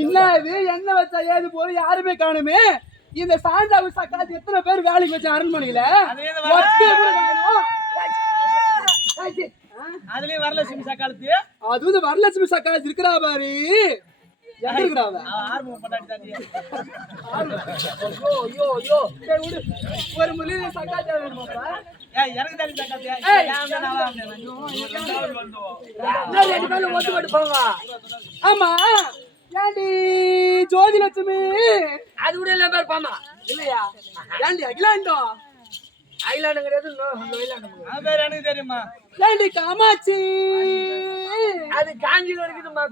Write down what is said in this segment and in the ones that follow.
இல்லாது என்ன வச்சா ஏது போது யாருமே காணுமே. இந்த சாந்தாவு சக்காத்து எத்தனை பேர் வேலைக்கு வச்ச அரண்மனையில? அதுலயே வரலட்சுமி சக்காலத்து அது வந்து வரலட்சுமி சக்காலத்து இருக்கிறா பாரு. ஒரு முறையில சக்காத்தியா வேணுமாப்பா ஆமா. ஏண்டி? ஜோதி லட்சுமி. அது கூட எல்லாம் பேர் பாமா இல்லையா? ஏண்டி அகிலாண்டம் அவன் பேர் எனக்கு தெரியுமா? ஏண்டி காமாட்சி? அது காஞ்சில இருக்குதுமா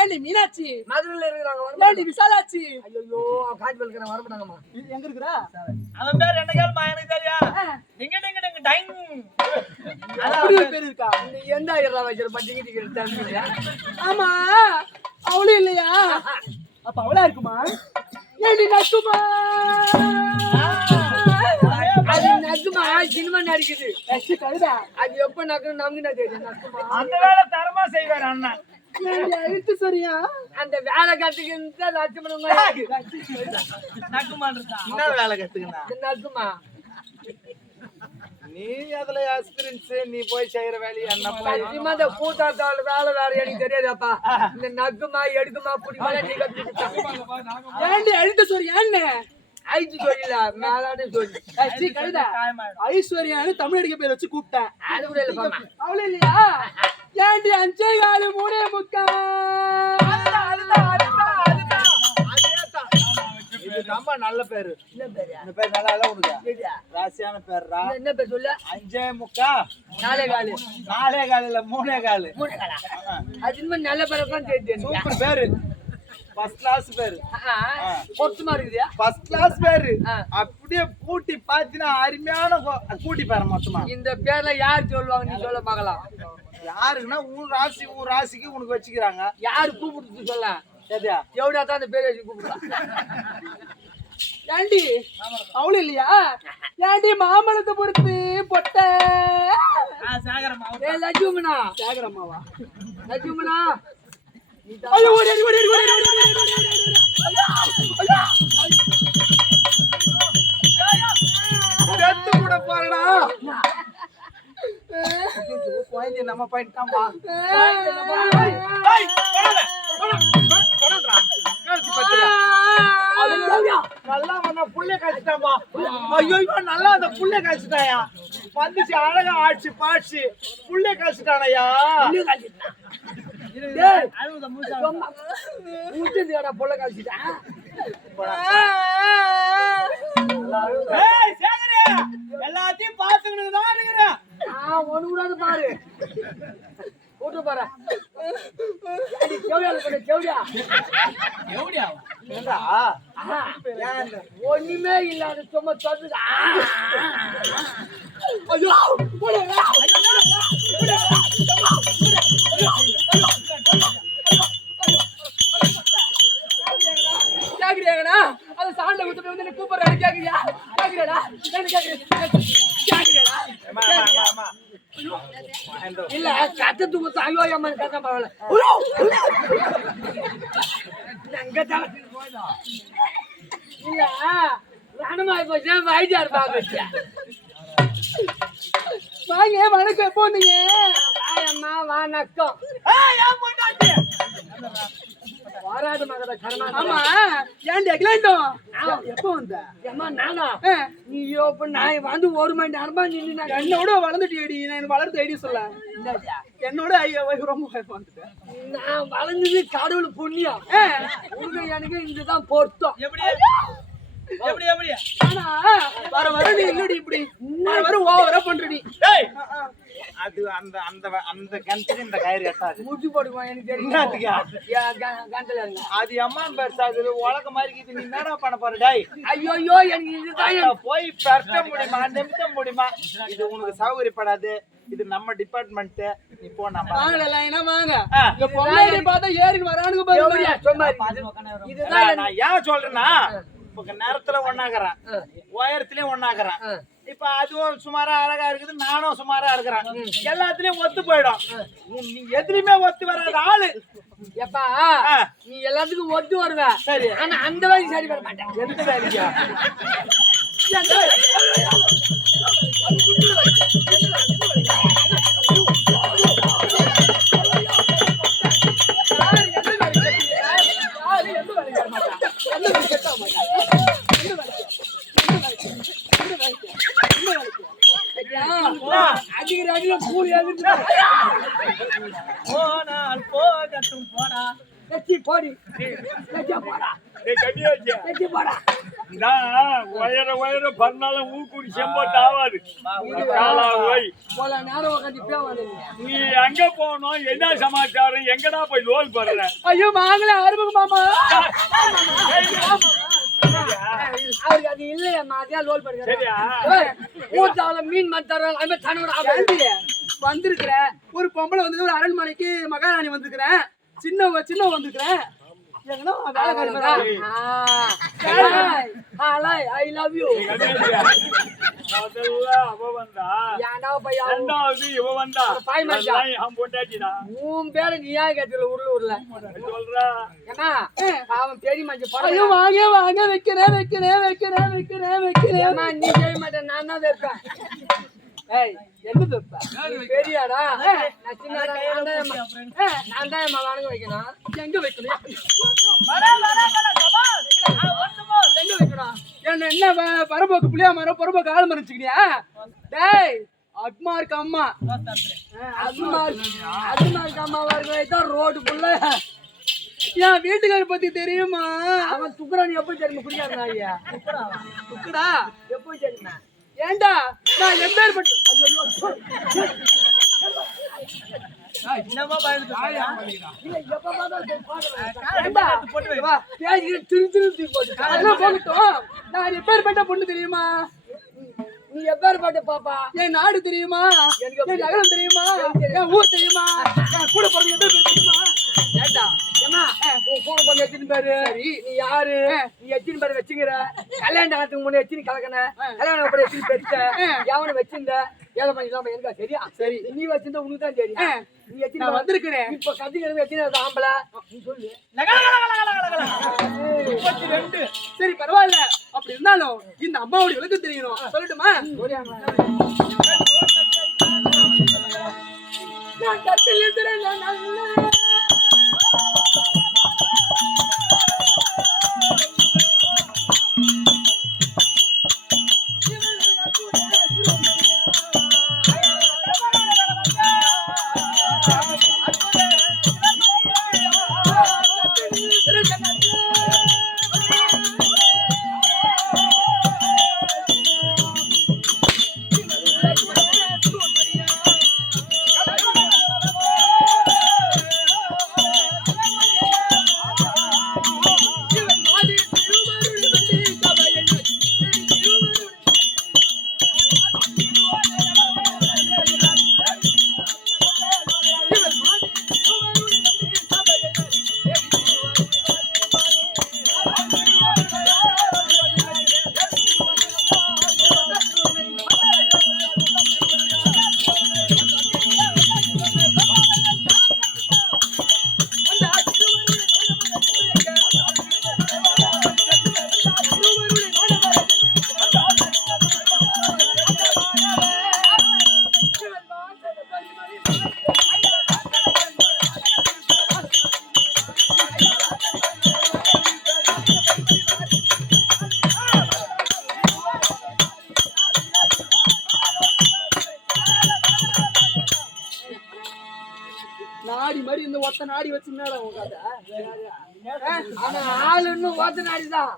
ஏண்டி மீனாட்சி? மதுரையில இருக்கிறாங்க ஏண்டி விசாலாட்சி? ஐயோ காஞ்சில இருக்கிற வர மாட்டாங்கம்மா இது எங்க இருக்கிறா? அவன் பேர் என்ன கேளுமா எனக்கு தெரியும் டிங்க டிங்க டிங்க டைங். அப்படி ஒரு பேர் இருக்கா? இந்த எந்த ஆயிரம் வச்சிரு பட்டிங்க டிக்கெட் தந்துங்க ஆமா. அவளும் இல்லையா? அப்ப அவளா இருக்குமா? ஏண்டி நக்குமா அது நக்குமா சினிமா நடிக்குது. கழுதா. அது எப்ப நக்குன்னு நமக்கு என்ன தெரியும்? நக்குமா அந்த வேலை தரமா செய்வார் அண்ணன். ஏண்டி அழுத்து சரியா? அந்த வேலை கத்துக்கிட்டு லட்சுமணம் நக்குமான் இருக்கா என்ன வேலை கத்துக்கணும் நக்குமா நீ அதுல எக்ஸ்பீரியன்ஸ் நீ போய் செய்யற வேலையை என்ன இந்த கூட்டாத்தாள் வேலை வேற எனக்கு தெரியாதுப்பா. இந்த நக்குமா எடுக்குமா பிடிக்குமா நீ ஏண்டி மேலாடு சொல்லி. கழுதா. ஐஸ்வர்யான்னு தமிழ் அடிக்க பேர் வச்சு கூப்பிட்டேன். அவளு இல்லையா? ஏண்டி அஞ்சே காலு மூணே முக்கா இது ரொம்ப நல்ல பேரு. என்ன பேரு? இந்த பேர் நல்லா இல்ல உனக்கு? ராசியான பேர்ரா? என்ன பேர் சொல்லு? அஞ்சே முக்கா? நாளே காலு. நாலே கால் இல்ல மூணே கால். மூணு காலா? அது இன்னும் நல்ல பேருக்கும் தெரியுது சூப்பர் பேரு. ஃபர்ஸ்ட் கிளாஸ் பேரு. பொருத்தமா இருக்குதா ஃபர்ஸ்ட் கிளாஸ் பேரு. அப்படியே கூட்டி பாத்தீங்கன்னா அருமையான கூட்டி பேர மொத்தமா. இந்த பேர்ல யார் சொல்லுவாங்க நீ சொல்ல பார்க்கலாம் யாருக்குன்னா உன் ராசி உன் ராசிக்கு உனக்கு வச்சுக்கிறாங்க. யாரு கூப்பிட்டு சொல்ல? எவ்வளோ தான் அந்த பேர் வச்சு கூப்பிடுறான் ஏண்டி அவளும் இல்லையா ஏண்டி மாமலத்தை பொறுத்து பொட்ட லட்சுமணா சேகரம்மாவா லட்சுமணா ஐயோ ஓடி ஓடி ஓடி ஓடி ஓடி செத்து கூட பாயிண்ட் நம்ம பாயிண்ட் தான் நல்லா வந்தா புள்ளை காய்ச்சிட்டாம்பா ஐயோ நல்லா அந்த புள்ளை காய்ச்சிட்டாயா வந்துச்சு அழகா ஆட்சி பாட்சி புள்ளை காய்ச்சிட்டானயா ஊத்துதுடா பொள்ள காய்ச்சிட்டேன் எல்லாத்தையும் பாத்துக்கிட்டு தான் இருக்கிறேன் ஒண்ணு கூடாது பாரு. கூட்டு பாரு ஒண்ணுமே இல்லாத சும்மா சொல்லுதா ஐயோ கேக்குறியாங்கண்ணா அது சாண்டை கொடுத்து வந்து கூப்பிடுறேன் கேக்குறியா கேக்குறியாடா கேக்குறேன் இல்ல கத்தத்து குத்து ஐயோ அம்மா கத்த பரவாயில்ல அங்க தலை இல்ல ரணமாய் போச்சு வைத்தியார் பாக்க வாங்க வணக்கம் எப்போ வந்தீங்க அம்மா வா நக்கம் ஏய், ஏன் பொண்டாட்டி? வாராடு மகத கர்மா ஆமா. ஏன்டி அகிலாண்டம் எப்போ வந்த? அம்மா நானா? ஆ, நீ இப்ப நான் வந்து ஒரு மணி நேரமா நின்று நான் என்னோட வளர்ந்துட்டியடி நான் வளர்த்த ஐடி சொல்ல. என்னோட? ஐயா ரொம்ப வந்துட்டேன் நான் வளர்ந்தது கடவுள் புண்ணியம் உனக்கு எனக்கு இதுதான் பொருத்தம். எப்படி? எப்படி எப்படி? ஆனா வர வர நீ இல்லடி இப்படி? வர வர. ஓவரா பண்ற நீ அது அந்த அந்த அந்த கிணத்துக்கு இந்த கயிறு எட்டாது. முடிச்சு போடுவான் எனக்கு என்னத்துக்கா? தெரியும் அது அம்மா பெருசாகுது உலக மாதிரி இருக்குது. நீ என்ன பண்ண போற டேய்? ஐயோ ஐயோ எனக்கு இதுதான் அங்க போய் பெருட்ட முடியுமா நிமித்த முடியுமா? இது உனக்கு சௌகரியப்படாது இது நம்ம டிபார்ட்மெண்ட் நீ போ நம்ம வாங்கல லைனா வாங்க. இந்த பொம்மையை பார்த்தா ஏறிக்கு வரானுங்க பாருங்க. இதுதான் நான் ஏன் சொல்றேன்னா இப்ப நேரத்துல ஒண்ணாக்குறேன் உயரத்திலயும் ஒண்ணாக்குறேன் இப்ப அதுவும் சுமாரா அழகா இருக்குது நானும் சுமாரா இருக்கிறேன். எல்லாத்துலயும் ஒத்து போயிடும். நீ- எதுலயுமே ஒத்து வராத ஆளு. எப்பா நீ எல்லாத்துக்கும் ஒத்து வருவ. சரி. ஆனா அந்த வேலைக்கு சரி வர மாட்டேன். எந்த வேலைக்கா? போனால் போகட்டும் போடா. வெச்சி போடி. வெச்சா போடா. டேய் கட்டியாச்சு. வெச்சி போடா. நான் உயர உயர பண்ணாலும் ஊக்குடி செம்போட்டு காலா ஓய் போல நேரம் உட்காந்து பேவாத நீ எங்க போகணும்? என்ன சமாச்சாரம்? எங்கடா போய் லோல் பண்ற ஐயோ வாங்கல ஆறுமுக மாமா. அவருக்கு அது இல்லையம்மா அதான் லோல் பண்ணுறேன் சரியா? மீன் மத்தாரம் அது மாதிரி ஏண்டி, வந்திருக்கிற. ஒரு பொம்பளை வந்து ஒரு அரண்மனைக்கு மகாராணி வந்திருக்கிறேன் சின்னவங்க சின்னவங்க வந்திருக்கிறேன். I love you. முதல்ல அவ வந்தா. ரெண்டாவது இவ வந்தா. என் பொண்டாட்டிடா. உன் பேரு நீயா கேட்டல உருள உருள சொல்றா? அவன் பெரிய மஞ்சள் படம். வாங்க வாங்க வைக்கிறேன் வைக்கிறேன் வைக்கிறேன் வைக்கிறேன் வைக்கிறேன். நீ செய்ய மாட்டேன் நான் தான் வைப்பேன். ஏய் தப்பா நீ பெரியாடா நான் சின்னடா நான் தான் நான் தான் வைக்கணும். எங்க வைக்கணும்? எங்க என்ன என்ன பரம்போக்கு புளியா மரம் பரம்போக்கு ஆள் மரம் வச்சுக்கிறியா டேய் அக்மார்க்கு அம்மா. அதுமார் அதுமார் அம்மாவா இருக்க தான் ரோடு ஃபுல்ல என் வீட்டுக்கார பத்தி தெரியுமா? அவன் துக்குறான் எப்போ தெரியுமா? குடிக்காரன் ஐயா துக்குடா எப்போ தெரியுமா? ஏண்டா? நான் எப்பேற்பட்ட என்னமா தூக்கி போட்டு நான் எப்பேற்பட்ட பொண்ணு தெரியுமா? நீ எப்பேர் பாட்டு பாப்பா. என் நாடு தெரியுமா? என் நகரம் தெரியுமா? என் ஊர் தெரியுமா? என் கூட பிறந்த எத்தினு பேரு. நீ யாரு? நீ எத்தினு பேர் வச்சுக்கிற. கல்யாணம் ஆகிறதுக்கு முன்னே எத்தினு கலக்கன. கல்யாணம் அப்புறம் எத்தினு பெருத்த எவனை வச்சிருந்த? ஏழை பண்ணி இல்லாம சரியா? சரி. நீ வச்சிருந்த உனக்கு தான் தெரியும். நீ எத்தினு வந்திருக்கிறேன். இப்ப கத்திக்கிறது எத்தினு ஆம்பளை. நீ சொல்லு. முப்பத்தி ரெண்டு. சரி பரவாயில்ல. அப்படி இருந்தாலும் இந்த அம்மாவுடைய விளக்கம் தெரியணும். சொல்லட்டுமா? நான் கட்டில் இருக்கிறேன் நான் நல்ல நாடி உங்க கதை ஆனா ஆளு இன்னும் ஓத்த நாடிதான்